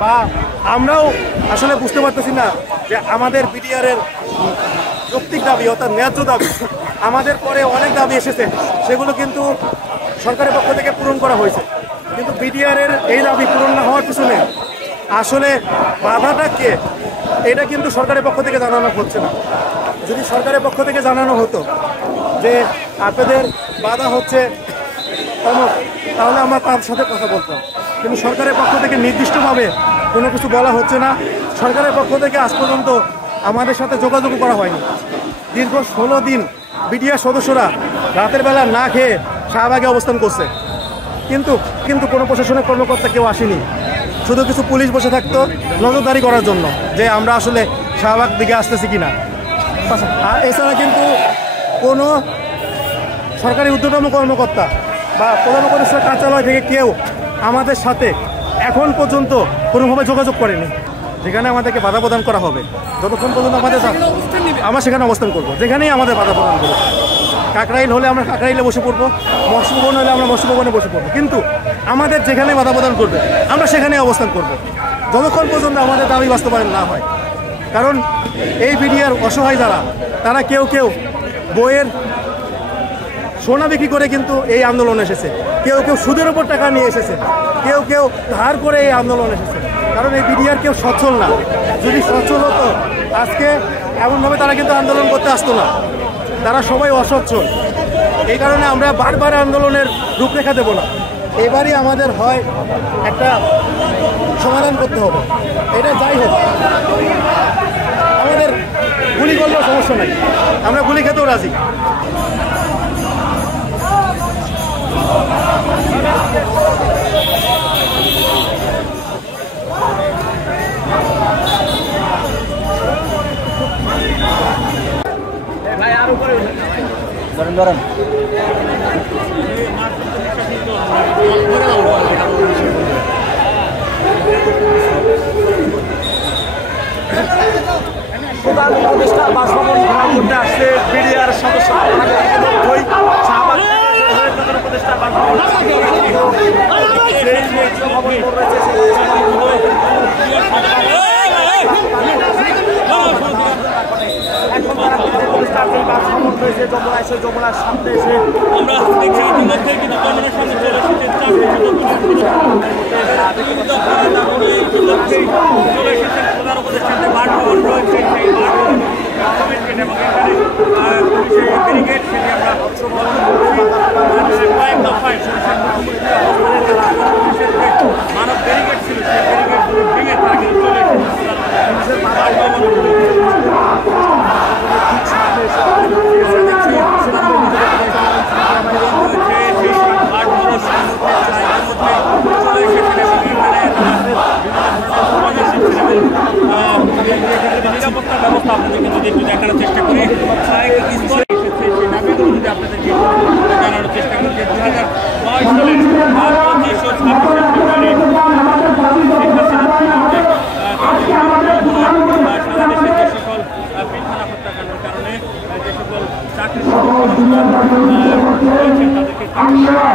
বা আমরাও আসলে বুঝতে পারতেছি না যে আমাদের বিডিআরের যৌক্তিক দাবি অর্থাৎ ন্যায্য দাবি, আমাদের পরে অনেক দাবি এসেছে, সেগুলো কিন্তু সরকারের পক্ষ থেকে পূরণ করা হয়েছে, কিন্তু বিডিআরের এই দাবি পূরণ না হওয়ার পিছনে আসলে বাধাটা কে, এটা কিন্তু সরকারের পক্ষ থেকে জানানো হচ্ছে না। যদি সরকারের পক্ষ থেকে জানানো হতো যে আপনাদের বাধা হচ্ছে অমুক, তাহলে আমরা তার সাথে কথা বলতাম, কিন্তু সরকারের পক্ষ থেকে নির্দিষ্টভাবে কোনো কিছু বলা হচ্ছে না। সরকারের পক্ষ থেকে আজ পর্যন্ত আমাদের সাথে যোগাযোগ করা হয়নি। দীর্ঘ 16 দিন বিডিআর সদস্যরা রাতের বেলা না খেয়ে শাহবাগে অবস্থান করছে, কিন্তু কোনো প্রশাসনিক কর্মকর্তা কেউ আসেনি। শুধু কিছু পুলিশ বসে থাকতো নজরদারি করার জন্য যে আমরা আসলে শাহবাগ দিকে আসতেছি কিনা। আর এছাড়া কিন্তু কোনো সরকারি ঊর্ধ্বতম কর্মকর্তা বা প্রধান উপদেষ্টার কার্যালয় থেকে কেউ আমাদের সাথে এখন পর্যন্ত কোনোভাবে যোগাযোগ করেনি। যেখানে আমাদেরকে বাধা প্রদান করা হবে, যতক্ষণ পর্যন্ত আমরা সেখানে অবস্থান করবো, যেখানেই আমাদের বাধা প্রদান করবো। কাকরাইল হলে আমরা কাকরাইলে বসে পড়বো, মৎস্য ভবন হলে আমরা মৎস্য ভবনে বসে পড়বো, কিন্তু আমাদের যেখানে বাধা প্রদান করবে আমরা সেখানে অবস্থান করবো, যতক্ষণ পর্যন্ত আমাদের দাবি বাস্তবায়ন না হয়। কারণ এই বিডিআর অসহায় যারা, তারা কেউ কেউ বইয়ের সোনা বিক্রি করে কিন্তু এই আন্দোলন এসেছে, কেউ কেউ সুদের উপর টাকা নিয়ে এসেছে, কেউ কেউ ধার করে এই আন্দোলন এসেছে। কারণ এই বিডিআর কেউ সচ্ছল না। যদি সচ্ছল হতো আজকে এমনভাবে তারা কিন্তু আন্দোলন করতে আসতো না। তারা সবাই অসচ্ছল। এই কারণে আমরা বারবার আন্দোলনের রূপরেখা দেব না। এবারই আমাদের হয় একটা সমাধান করতে হবে। এটা যাই হোক, আমাদের গুলি করলেও সমস্যা নাই, আমরা গুলি খেতেও রাজি। ভাই আর উপরে ধরেন ধরেন প্রধান উপদেষ্টা বাসভবন ঘেরাও করতে আসছে বিডিআর সদস্যরা। উপদেষ্টা বাসভবন রয়েছে যমুনায়, সেই যমুনার সামনে এসে আমরা দেখছি ইতিমধ্যে কিন্তু যমুনার সামনে চলে এসেছে চলে এসেছেন প্রধান উপদেষ্টার যে বাসভবন রয়েছে সেই বাসভবন এবং এখানে পুলিশের ব্যারিকেড সেটি আমরা কয়েক দফায় মানব ব্যারিকেড ছিল সেই ব্যারিকেডগুলো ভেঙে তারা কিন্তু চলে এসেছে নিরাপত্তার ব্যবস্থা আপনাদেরকে যদি একটু দেখানোর চেষ্টা করি, স্তরে এসেছে সেই দাবিগুলো যদি আপনাদেরকে জানানোর চেষ্টা করি যে 2009 সালের 25 ও 26 ফেব্রুয়ারি আমরা